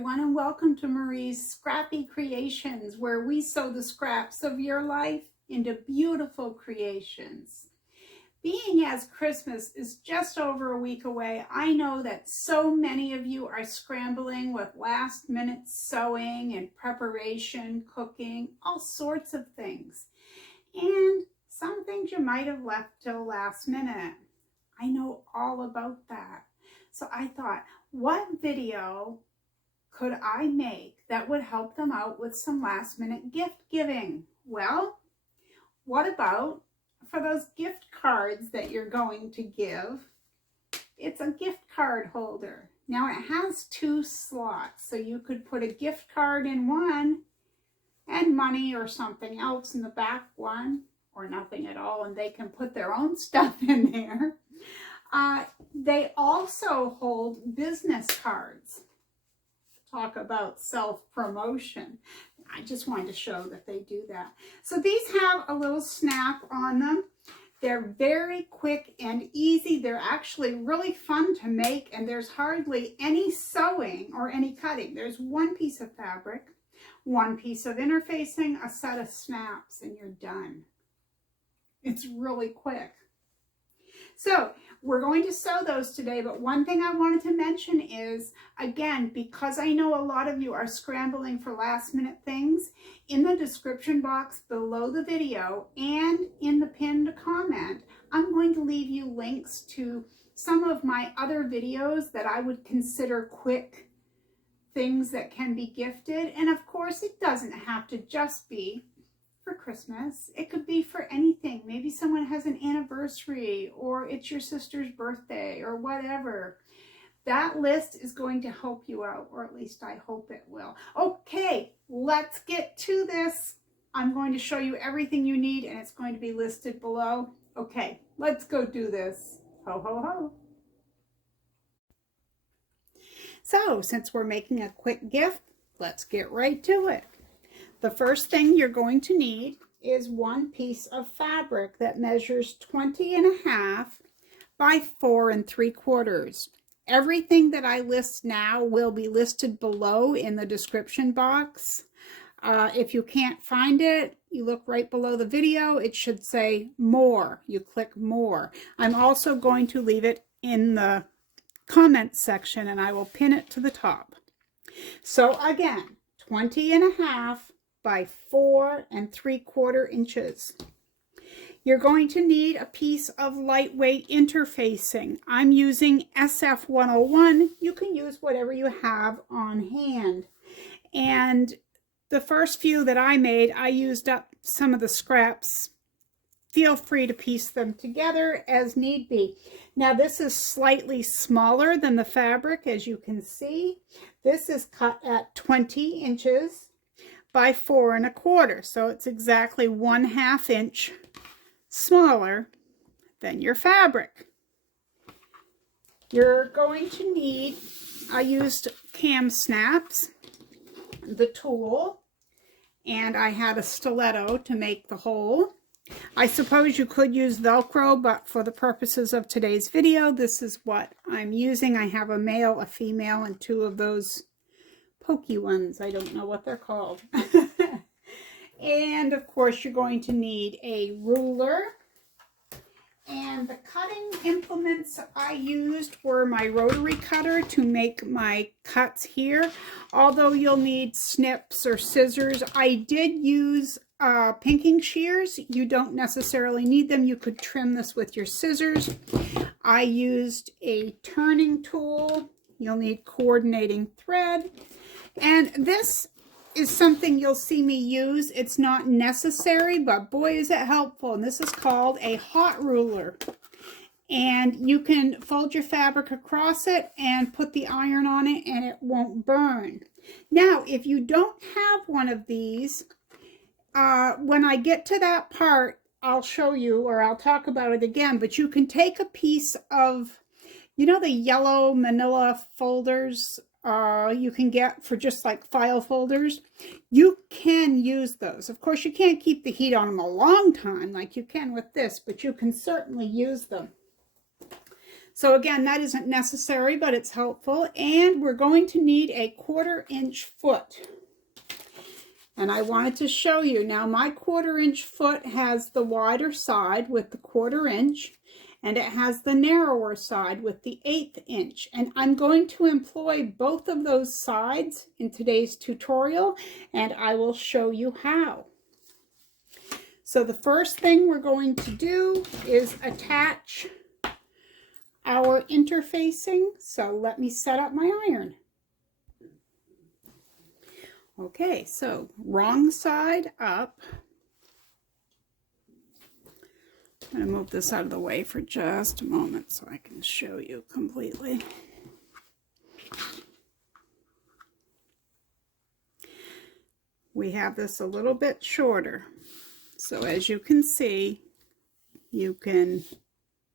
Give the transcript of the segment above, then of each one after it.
everyone, and welcome to Marie's Scrappy Creations, where we sew the scraps of your life into beautiful creations. Being as Christmas is just over a week away, I know that so many of you are scrambling with last-minute sewing and preparation, cooking, all sorts of things. And some things you might have left till last minute. I know all about that. So I thought, what video could I make that would help them out with some last minute gift giving? Well, what about for those gift cards that you're going to give? It's a gift card holder. Now it has 2 slots, so you could put a gift card in one and money or something else in the back one, or nothing at all, and they can put their own stuff in there. They also hold business cards. Talk about self-promotion. I just wanted to show that they do that. So these have a little snap on them. They're very quick and easy. They're actually really fun to make, and there's hardly any sewing or any cutting. There's one piece of fabric, one piece of interfacing, a set of snaps, and you're done. It's really quick. So we're going to sew those today, but one thing I wanted to mention is, again, because I know a lot of you are scrambling for last minute things, in the description box below the video and in the pinned comment, I'm going to leave you links to some of my other videos that I would consider quick things that can be gifted. And of course, it doesn't have to just be for Christmas. It could be for anything. Maybe someone has an anniversary, or it's your sister's birthday, or whatever. That list is going to help you out, or at least I hope it will. Okay, let's get to this. I'm going to show you everything you need, and it's going to be listed below. Okay, let's go do this. Ho, ho, ho. So, since we're making a quick gift, let's get right to it. The first thing you're going to need is one piece of fabric that measures 20.5 by 4 3/4. Everything that I list now will be listed below in the description box. If you can't find it, you look right below the video. It should say more. You click more. I'm also going to leave it in the comments section, and I will pin it to the top. So again, 20.5 by 4 3/4 inches. You're going to need a piece of lightweight interfacing. I'm using SF 101. You can use whatever you have on hand. And the first few that I made, I used up some of the scraps. Feel free to piece them together as need be. Now this is slightly smaller than the fabric, as you can see. This is cut at 20 inches by 4 1/4, so it's exactly 1/2 inch smaller than your fabric. You're going to need, I used cam snaps, the tool, and I had a stiletto to make the hole. I suppose you could use Velcro, but for the purposes of today's video, this is what I'm using. I have a male, a female, and 2 of those pokey ones. I don't know what they're called. And of course, you're going to need a ruler. And the cutting implements I used were my rotary cutter to make my cuts here. Although you'll need snips or scissors, I did use pinking shears. You don't necessarily need them. You could trim this with your scissors. I used a turning tool. You'll need coordinating thread. And this is something you'll see me use. It's not necessary, but boy is it helpful. And this is called a hot ruler. And you can fold your fabric across it and put the iron on it, and it won't burn. Now, if you don't have one of these, when I get to that part, I'll show you, or I'll talk about it again, but you can take a piece of, you know, the yellow manila folders you can get for just like file folders. You can use those. Of course, you can't keep the heat on them a long time like you can with this, but you can certainly use them. So again, that isn't necessary, but it's helpful. And we're going to need a 1/4 inch foot. And I wanted to show you. Now my 1/4 inch foot has the wider side with the 1/4 inch, and it has the narrower side with the 1/8 inch. And I'm going to employ both of those sides in today's tutorial, and I will show you how. So the first thing we're going to do is attach our interfacing. So let me set up my iron. Okay, so wrong side up. I'm going to move this out of the way for just a moment so I can show you completely. We have this a little bit shorter. So as you can see, you can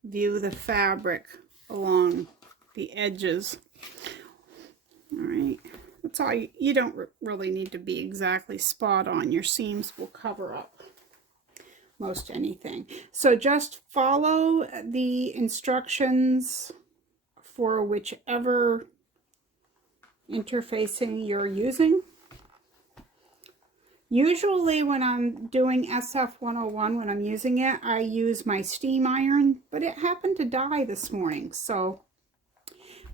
view the fabric along the edges. All right, that's all. You don't really need to be exactly spot on. Your seams will cover up most anything. So just follow the instructions for whichever interfacing you're using. Usually when I'm doing SF101, when I'm using it, I use my steam iron, but it happened to die this morning. So,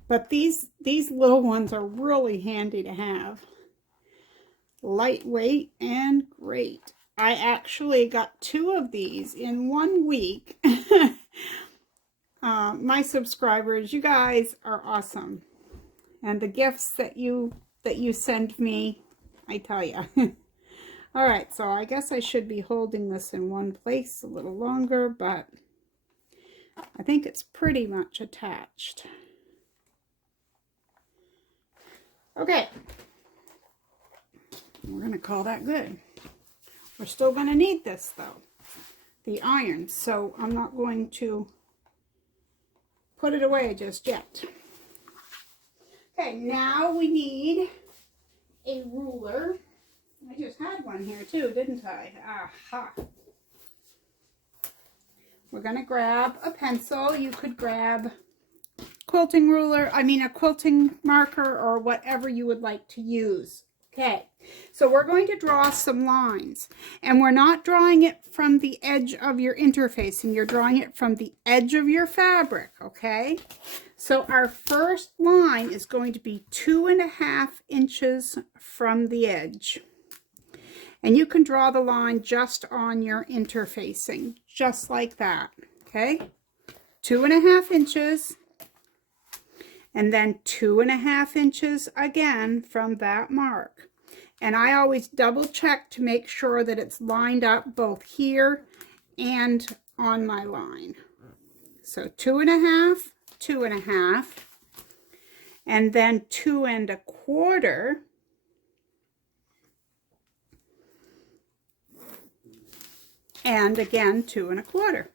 but these little ones are really handy to have. Lightweight and great. I actually got 2 of these in 1 week. My subscribers, you guys are awesome. And the gifts that you send me, I tell you. All right, so I guess I should be holding this in one place a little longer, but I think it's pretty much attached. Okay, we're going to call that good. We're still going to need this though, the iron, so I'm not going to put it away just yet. Okay, now we need a ruler. I just had one here too, didn't I? Aha. We're going to grab a pencil. You could grab quilting ruler, a quilting marker, or whatever you would like to use. Okay, so we're going to draw some lines, and we're not drawing it from the edge of your interfacing. You're drawing it from the edge of your fabric, okay? So our first line is going to be 2.5 inches from the edge. And you can draw the line just on your interfacing, just like that, okay? 2.5 inches, and then 2.5 inches again from that mark. And I always double check to make sure that it's lined up both here and on my line. So 2.5, 2.5, and then 2.25. And again, 2.25.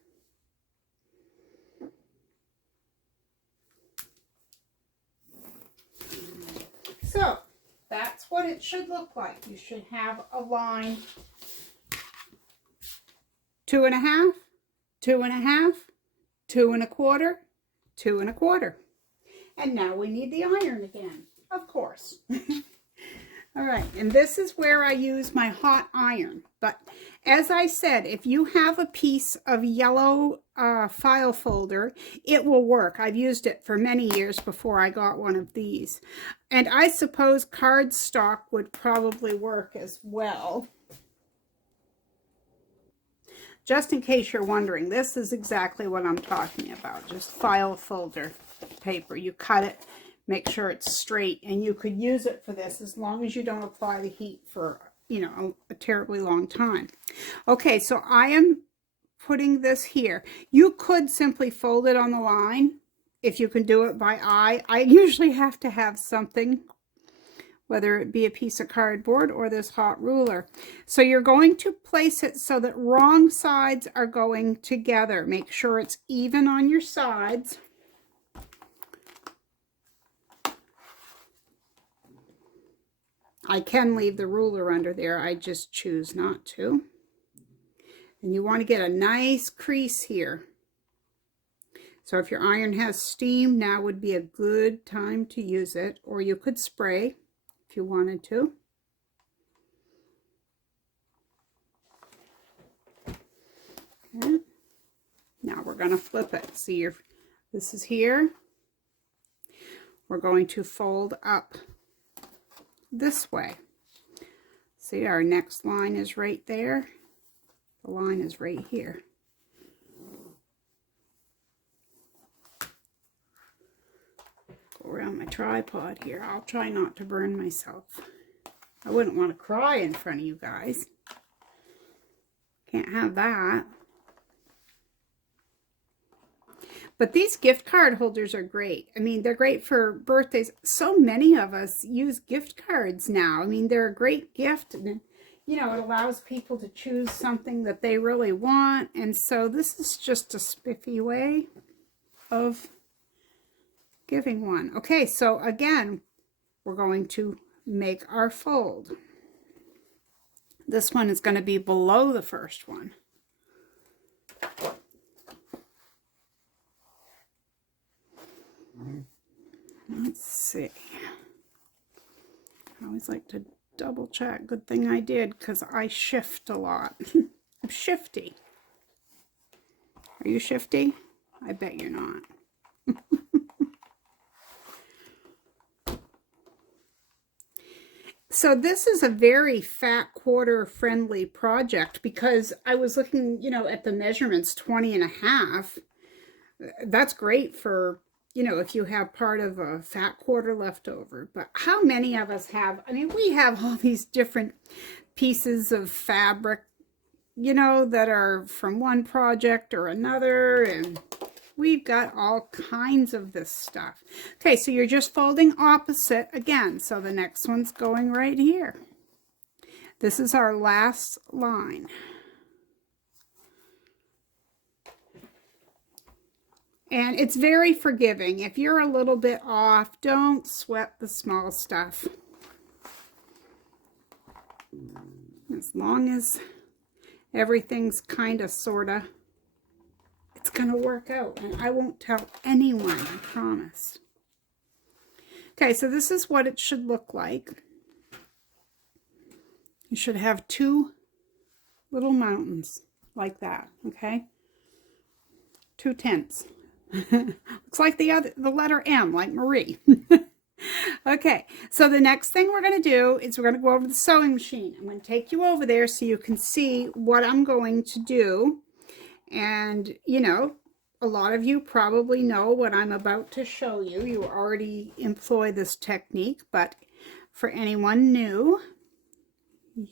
So that's what it should look like. You should have a line 2.5, 2.5, 2.25, 2.25. And now we need the iron again, of course. All right, and this is where I use my hot iron. But as I said, if you have a piece of yellow file folder, it will work. I've used it for many years before I got one of these. And I suppose cardstock would probably work as well. Just in case you're wondering, this is exactly what I'm talking about. Just file folder paper. You cut it, make sure it's straight, and you could use it for this as long as you don't apply the heat for, you know, a terribly long time. Okay, so I am putting this here. You could simply fold it on the line if you can do it by eye. I usually have to have something, whether it be a piece of cardboard or this hot ruler. So you're going to place it so that wrong sides are going together. Make sure it's even on your sides. I can leave the ruler under there. I just choose not to. And you want to get a nice crease here. So if your iron has steam, now would be a good time to use it, or you could spray if you wanted to. Okay. Now we're going to flip it. See, this is here. We're going to fold up this way. See, our next line is right there. The line is right here. Go around my tripod here. I'll try not to burn myself. I wouldn't want to cry in front of you guys. Can't have that. But these gift card holders are great. I mean, they're great for birthdays. So many of us use gift cards now. I mean, they're a great gift. And, you know, it allows people to choose something that they really want. And so this is just a spiffy way of giving one. Okay, so again, we're going to make our fold. This one is going to be below the first one. Let's see. I always like to double check. Good thing I did, because I shift a lot. I'm shifty. Are you shifty? I bet you're not. So this is a very fat quarter friendly project, because I was looking, you know, at the measurements, 20.5. That's great for, you know, if you have part of a fat quarter left over. But how many of us have, I mean, we have all these different pieces of fabric, you know, that are from one project or another, and we've got all kinds of this stuff. Okay, so you're just folding opposite again. So the next one's going right here. This is our last line. And it's very forgiving. If you're a little bit off, don't sweat the small stuff. As long as everything's kind of, sort of, it's going to work out. And I won't tell anyone, I promise. Okay, so this is what it should look like. You should have two little mountains like that, okay? Two tents. Looks like the letter M, like Marie. Okay, so the next thing we're going to do is we're going to go over the sewing machine. I'm going to take you over there so you can see what I'm going to do. And, you know, a lot of you probably know what I'm about to show you. You already employ this technique, but for anyone new,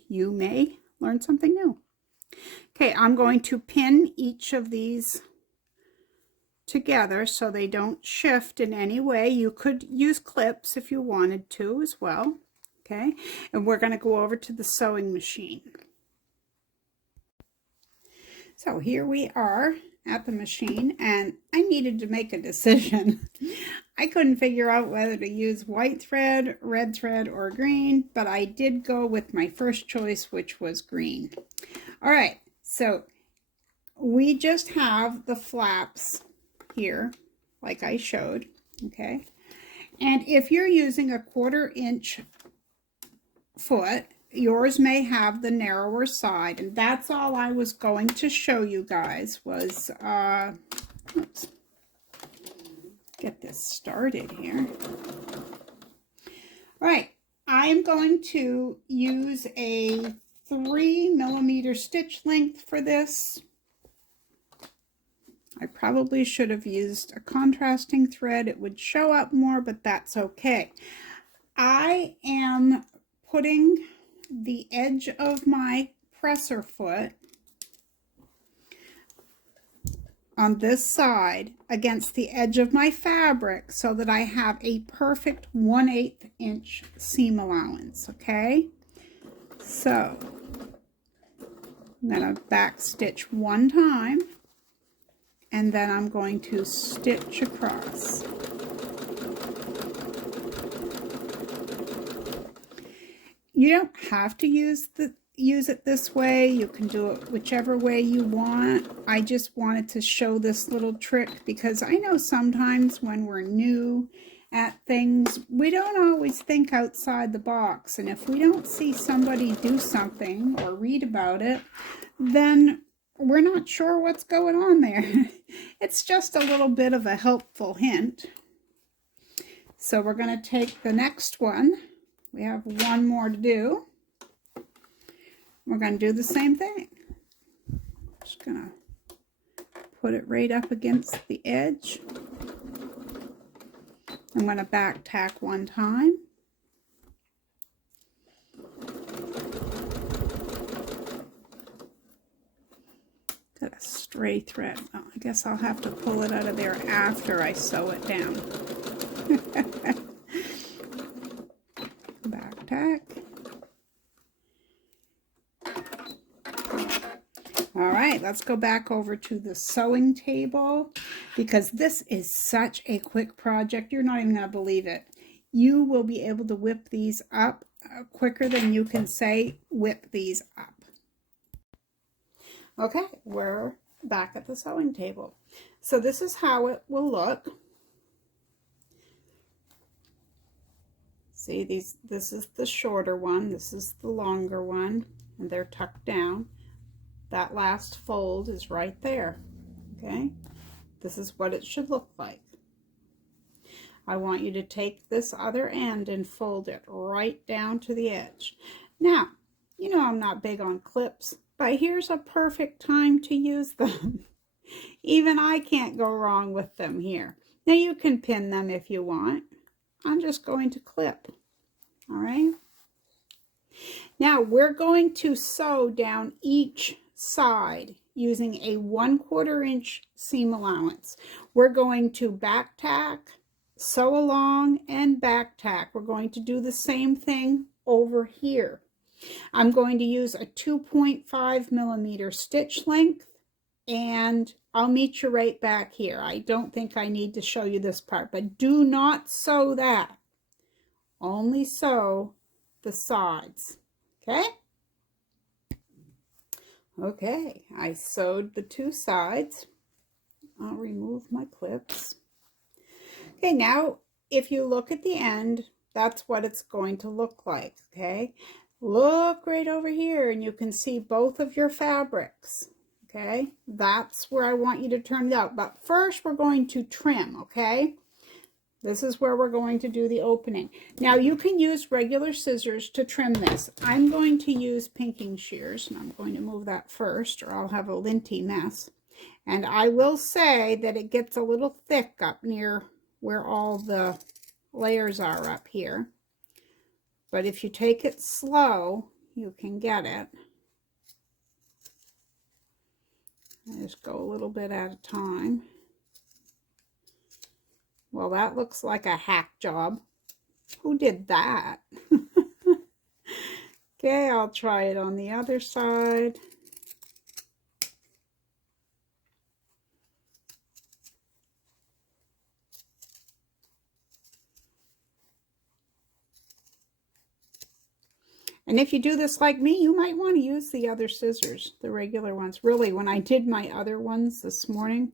you may learn something new. Okay, I'm going to pin each of these together so they don't shift in any way. You could use clips if you wanted to as well. Okay, and we're going to go over to the sewing machine. So here we are at the machine, and I needed to make a decision. I couldn't figure out whether to use white thread, red thread, or green, but I did go with my first choice, which was green. All right, so we just have the flaps here, like I showed, okay? And if you're using a 1/4 inch foot, yours may have the narrower side, and that's all I was going to show you guys was, let's get this started here. All right, I am going to use a 3mm stitch length for this. I probably should have used a contrasting thread. It would show up more, but that's okay. I am putting the edge of my presser foot on this side against the edge of my fabric so that I have a perfect 1/8 inch seam allowance, okay? So I'm going to back stitch one time, and then I'm going to stitch across. You don't have to use use it this way. You can do it whichever way you want. I just wanted to show this little trick because I know sometimes when we're new at things, we don't always think outside the box. And if we don't see somebody do something or read about it, then we're not sure what's going on there. It's just a little bit of a helpful hint. So we're going to take the next one. We have one more to do. We're going to do the same thing. Just going to put it right up against the edge. I'm going to back tack one time. Got a stray thread. Oh, I guess I'll have to pull it out of there after I sew it down. Back tack. All right, let's go back over to the sewing table because this is such a quick project. You're not even going to believe it. You will be able to whip these up quicker than you can say whip these up. Okay, we're back at the sewing table. So this is how it will look. See, this is the shorter one, this is the longer one, and they're tucked down. That last fold is right there, okay? This is what it should look like. I want you to take this other end and fold it right down to the edge. Now, you know I'm not big on clips, but here's a perfect time to use them. Even I can't go wrong with them here. Now you can pin them if you want. I'm just going to clip, all right? Now we're going to sew down each side using a 1/4 inch seam allowance. We're going to back tack, sew along, and back tack. We're going to do the same thing over here. I'm going to use a 2.5 millimeter stitch length, and I'll meet you right back here. I don't think I need to show you this part, but do not sew that. Only sew the sides, okay? Okay, I sewed the two sides. I'll remove my clips. Okay, now if you look at the end, that's what it's going to look like, okay? Look right over here and you can see both of your fabrics, okay? That's where I want you to turn it out. But first we're going to trim, okay? This is where we're going to do the opening. Now you can use regular scissors to trim this. I'm going to use pinking shears, and I'm going to move that first or I'll have a linty mess. And I will say that it gets a little thick up near where all the layers are up here. But if you take it slow, you can get it. I just go a little bit at a time. Well, that looks like a hack job. Who did that? Okay, I'll try it on the other side. And if you do this like me, you might want to use the other scissors, the regular ones. Really, when I did my other ones this morning,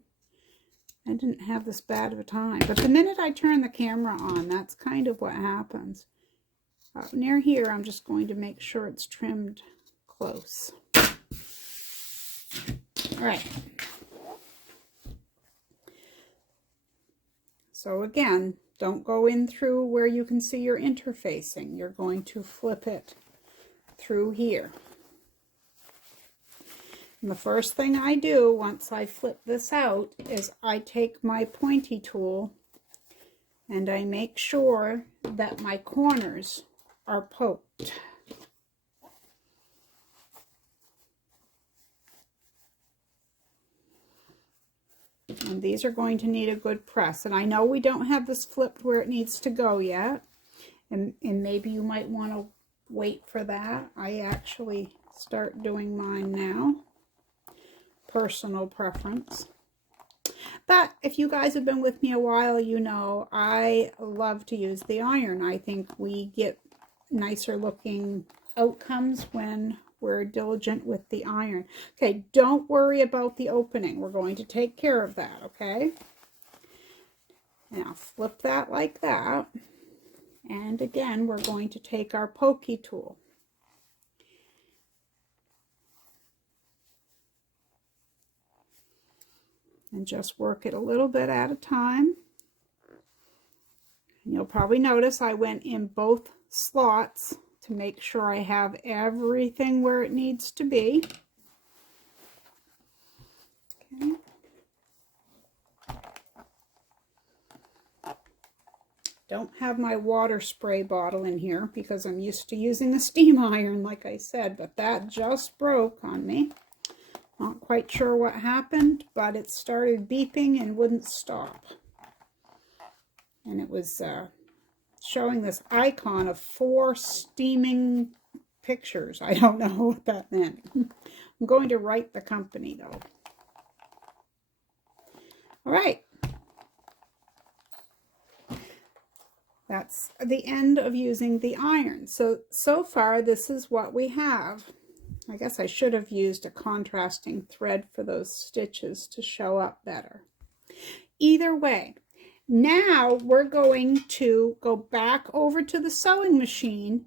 I didn't have this bad of a time. But the minute I turn the camera on, that's kind of what happens. Near here, I'm just going to make sure it's trimmed close. All right. So again, don't go in through where you can see your interfacing. You're going to flip it through here. And the first thing I do once I flip this out is I take my pointy tool and I make sure that my corners are poked. And these are going to need a good press. And I know we don't have this flipped where it needs to go yet. And maybe you might want to wait for that. I actually start doing mine now. Personal preference. But if you guys have been with me a while, you know I love to use the iron. I think we get nicer looking outcomes when we're diligent with the iron. Okay, don't worry about the opening. We're going to take care of that, okay? Now flip that like that. And again, we're going to take our pokey tool. And just work it a little bit at a time. And you'll probably notice I went in both slots to make sure I have everything where it needs to be. Okay. Don't have my water spray bottle in here because I'm used to using a steam iron, like I said, but that just broke on me. Not quite sure what happened, but it started beeping and wouldn't stop. And it was showing this icon of 4 steaming pictures. I don't know what that meant. I'm going to write the company, though. All right. That's the end of using the iron. So far, this is what we have. I guess I should have used a contrasting thread for those stitches to show up better. Either way, now we're going to go back over to the sewing machine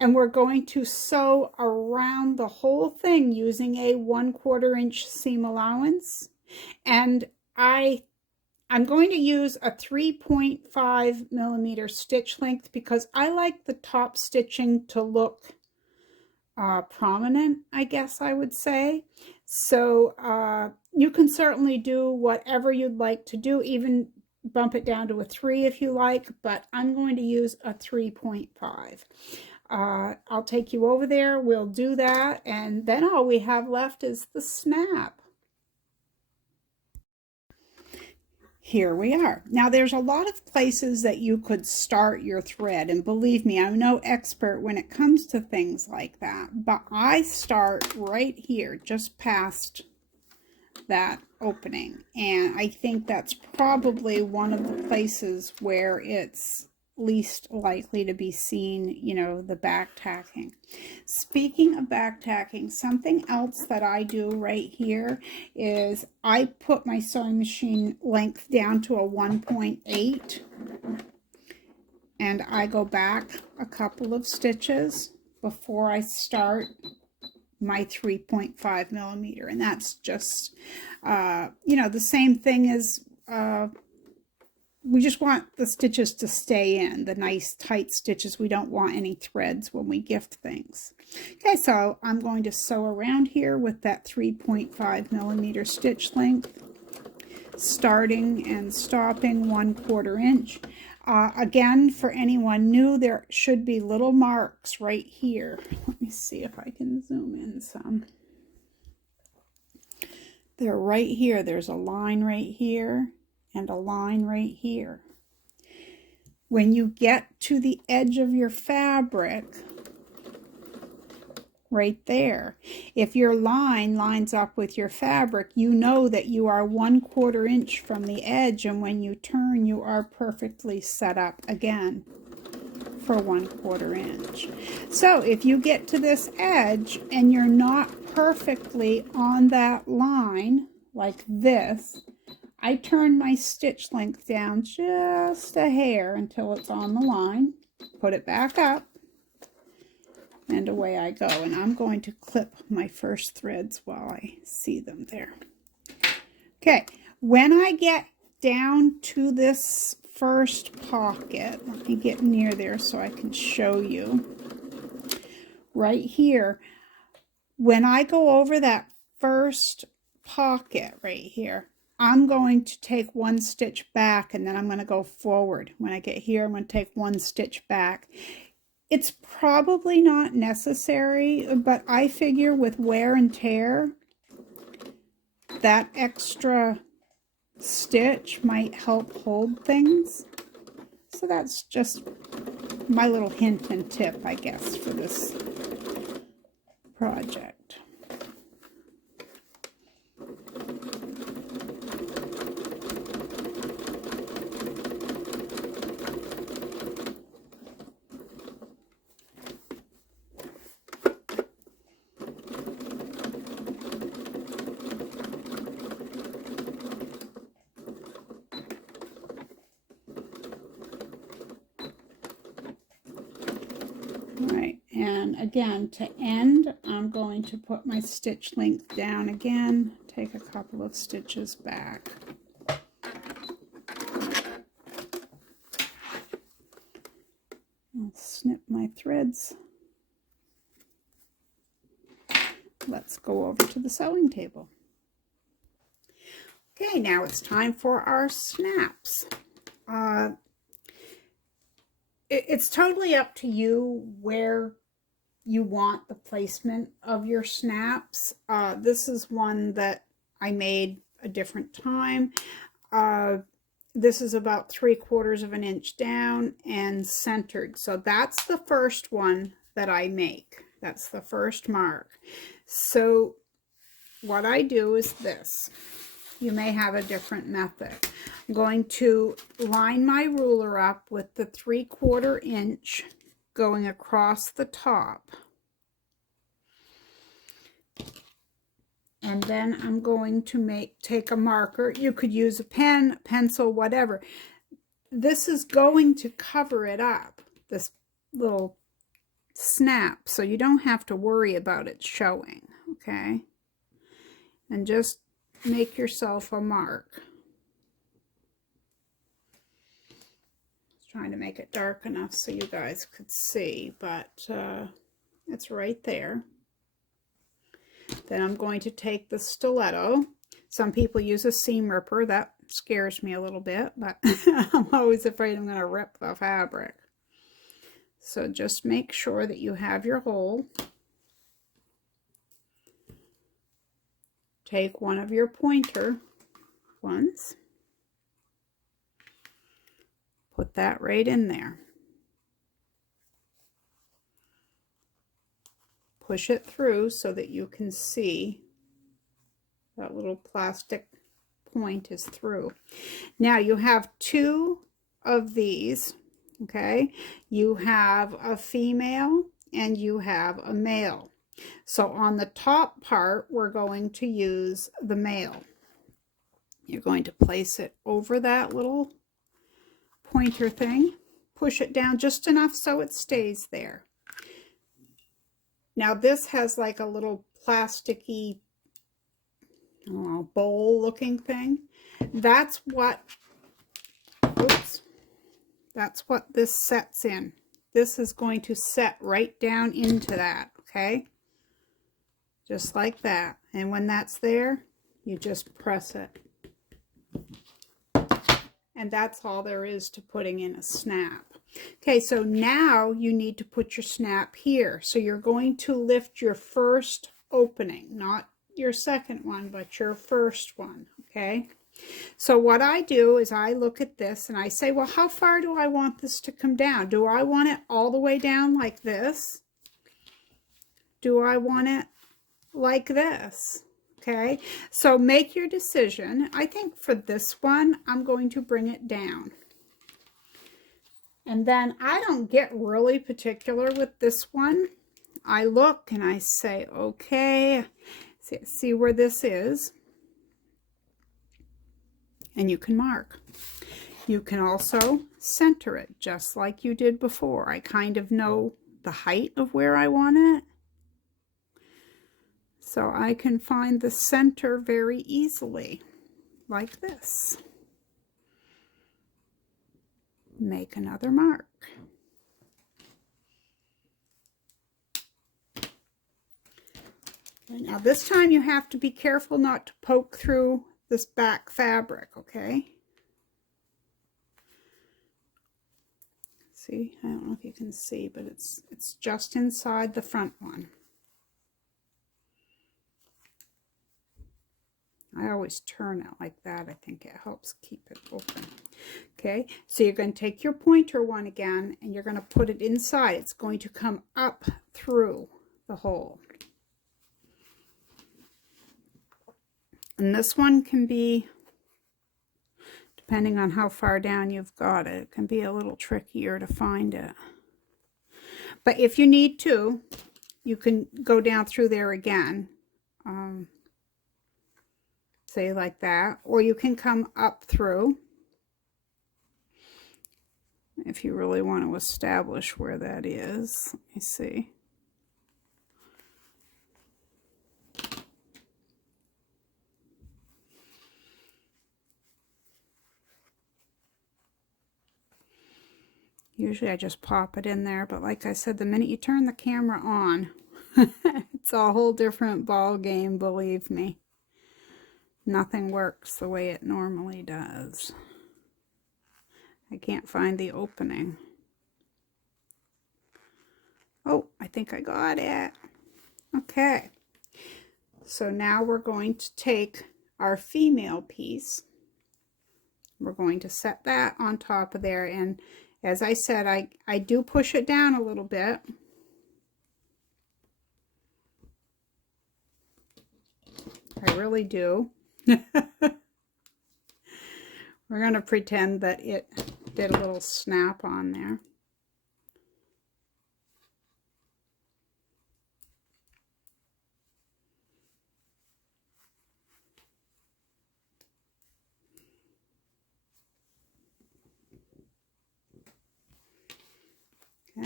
and we're going to sew around the whole thing using a 1/4 inch seam allowance. And I'm going to use a 3.5 millimeter stitch length because I like the top stitching to look prominent, I guess I would say. So you can certainly do whatever you'd like to do, even bump it down to a 3 if you like, but I'm going to use a 3.5. I'll take you over there, we'll do that, and then all we have left is the snap. Here we are. Now there's a lot of places that you could start your thread, and believe me, I'm no expert when it comes to things like that, but I start right here, just past that opening, and I think that's probably one of the places where it's least likely to be seen, you know, the back tacking. Speaking of back tacking, something else that I do right here is I put my sewing machine length down to a 1.8 and I go back a couple of stitches before I start my 3.5 millimeter, and that's just you know, the same thing as we just want the stitches to stay in, the nice tight stitches. We don't want any threads when we gift things. Okay, so I'm going to sew around here with that 3.5 millimeter stitch length, starting and stopping 1/4 inch. Again, for anyone new, there should be little marks right here. Let me see if I can zoom in some. They're right here. There's a line right here and a line right here. When you get to the edge of your fabric, right there, if your line lines up with your fabric, you know that you are 1/4 inch from the edge, and when you turn, you are perfectly set up again for 1/4 inch. So if you get to this edge and you're not perfectly on that line like this, I turn my stitch length down just a hair until it's on the line, put it back up, and away I go. And I'm going to clip my first threads while I see them there. Okay, when I get down to this first pocket, let me get near there so I can show you. Right here, when I go over that first pocket right here, I'm going to take one stitch back and then I'm going to go forward. When I get here, I'm going to take one stitch back. It's probably not necessary, but I figure with wear and tear, that extra stitch might help hold things. So that's just my little hint and tip, I guess, for this project. And again, to end, I'm going to put my stitch length down again, take a couple of stitches back. I'll snip my threads. Let's go over to the sewing table. Okay, now it's time for our snaps. It's totally up to you where you want the placement of your snaps. This is one that I made a different time. This is about 3/4 of an inch down and centered. So that's the first one that I make. That's the first mark. So what I do is this. You may have a different method. I'm going to line my ruler up with the 3/4 inch going across the top. And then I'm going to take a marker. You could use a pen, pencil, whatever. This is going to cover it up, this little snap, so you don't have to worry about it showing, okay? And just make yourself a mark. Trying to make it dark enough so you guys could see, but it's right there. Then I'm going to take the stiletto. Some people use a seam ripper. That scares me a little bit, but I'm always afraid I'm going to rip the fabric. So just make sure that you have your hole. Take one of your pointer ones. Put that right in there. Push it through so that you can see that little plastic point is through. Now you have 2 of these, okay? You have a female and you have a male. So on the top part, we're going to use the male. You're going to place it over that little pointer thing, push it down just enough so it stays there. Now this has like a little plasticky, I don't know, bowl looking thing. That's what this sets in. This is going to set right down into that, okay? Just like that. And when that's there, you just press it. And that's all there is to putting in a snap. Okay, so now you need to put your snap here. So you're going to lift your first opening, not your second one, but your first one, okay? So what I do is I look at this and I say, well, how far do I want this to come down? Do I want it all the way down like this? Do I want it like this? Okay, so make your decision. I think for this one, I'm going to bring it down. And then I don't get really particular with this one. I look and I say, okay, see where this is. And you can mark. You can also center it just like you did before. I kind of know the height of where I want it. So I can find the center very easily, like this. Make another mark. Now this time you have to be careful not to poke through this back fabric, okay? See, I don't know if you can see, but it's just inside the front one. I always turn it like that. I think it helps keep it open. Okay, so you're going to take your pointer one again and you're going to put it inside. It's going to come up through the hole. And this one can be, depending on how far down you've got it, it can be a little trickier to find it. But if you need to, you can go down through there again. Say like that, or you can come up through if you really want to establish where that is. Let me see. Usually I just pop it in there, but like I said, the minute you turn the camera on, it's a whole different ball game, believe me. Nothing works the way it normally does. I can't find the opening. Oh, I think I got it. Okay. So now we're going to take our female piece. We're going to set that on top of there. And as I said, I do push it down a little bit. I really do. We're going to pretend that it did a little snap on there.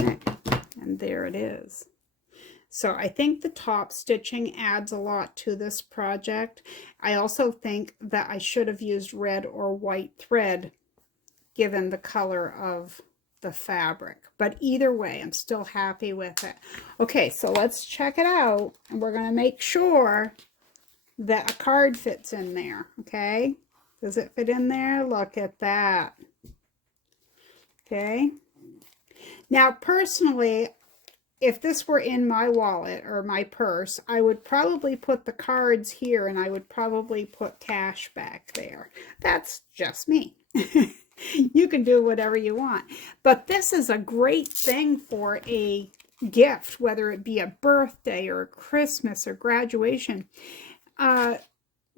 Okay, and there it is. So I think the top stitching adds a lot to this project. I also think that I should have used red or white thread given the color of the fabric. But either way, I'm still happy with it. Okay, so let's check it out. And we're going to make sure that a card fits in there. Okay, does it fit in there? Look at that. Okay. Now, personally, if this were in my wallet or my purse, I would probably put the cards here and I would probably put cash back there. That's just me. You can do whatever you want. But this is a great thing for a gift, whether it be a birthday or a Christmas or graduation.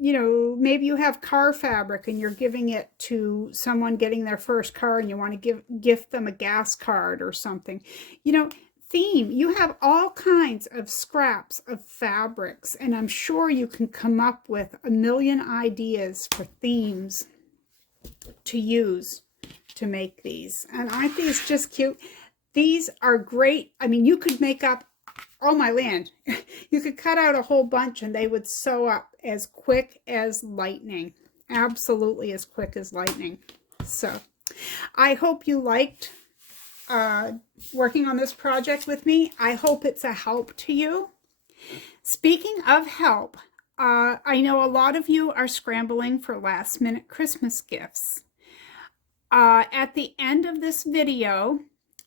You know, maybe you have car fabric and you're giving it to someone getting their first car and you want to gift them a gas card or something. You know, theme, you have all kinds of scraps of fabrics, and I'm sure you can come up with a million ideas for themes to use to make these. And aren't these just cute? These are great. I mean, you could make up, oh my land, you could cut out a whole bunch and they would sew up as quick as lightning. Absolutely as quick as lightning. So I hope you liked working on this project with me. I hope it's a help to you. Speaking of help, I know a lot of you are scrambling for last minute Christmas gifts. At the end of this video,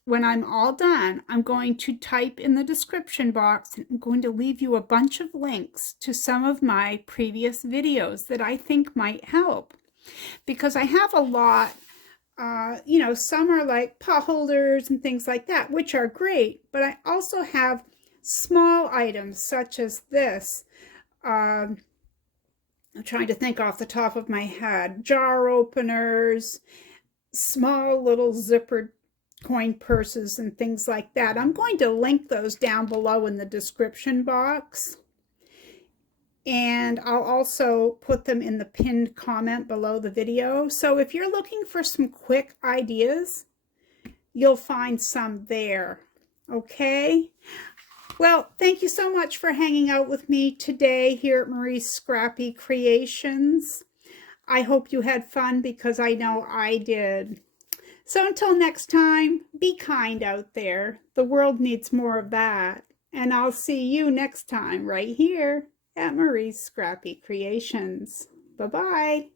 when I'm all done, I'm going to type in the description box and I'm going to leave you a bunch of links to some of my previous videos that I think might help. Because I have a lot, you know, some are like pot holders and things like that, which are great, but I also have small items such as this. I'm trying to think off the top of my head. Jar openers, small little zippered coin purses and things like that. I'm going to link those down below in the description box. And I'll also put them in the pinned comment below the video. So if you're looking for some quick ideas, you'll find some there. Okay? Well, thank you so much for hanging out with me today here at Marie's Scrappy Creations. I hope you had fun because I know I did. So until next time, be kind out there. The world needs more of that. And I'll see you next time right here at Marie's Scrappy Creations. Bye-bye.